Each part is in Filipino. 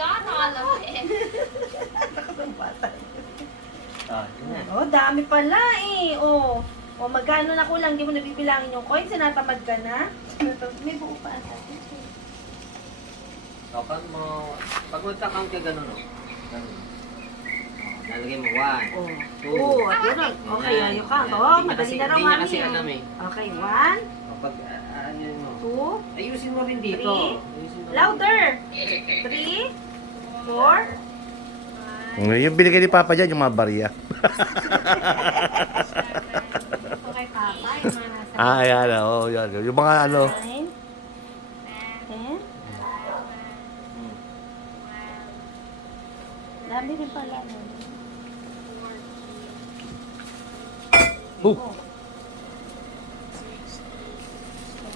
got all of it. Yun na. Oh, dami pala eh. Oh. O magkano na kulang, di mo nabibilangin yung coins, sinatamad ka na. May buo pa ata. So, pag mag-count ka ganun, no? Ganun. Nalagay mo 1, Oh. 2. Oh, at yun ang. Okay, ayun ka. Oh, madali na raw, Hindi niya mami. kasi alam eh. Okay, 1, Kapag, ano yun mo? 2, Ayusin mo rin dito. Three. Ayusin mo rin louder. 3, 4, Yung binigay ni Papa dyan, yung mga barya. okay, Papa, yung mga nasa. Yan. Oo, yan. Yung mga ano. 9, 10. Dami rin pala. Oh.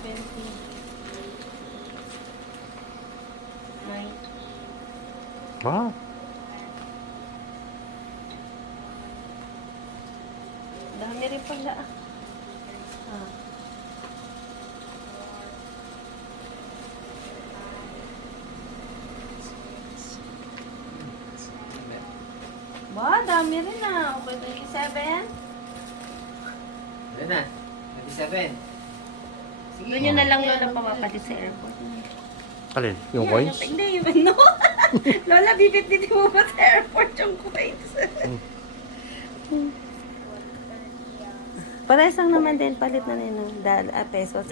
70. 9. Wow. Dami rin pala. Ba, dami rin na. Okay, 27. Yun na. 27. Sige. Doon yun na lang Lola papapati sa airport. Alin? Yung coins? Hindi, yung ano. Lola, bibit-bit mo ba sa airport yung coins? Parehas lang naman din, palit na rin ng pesos.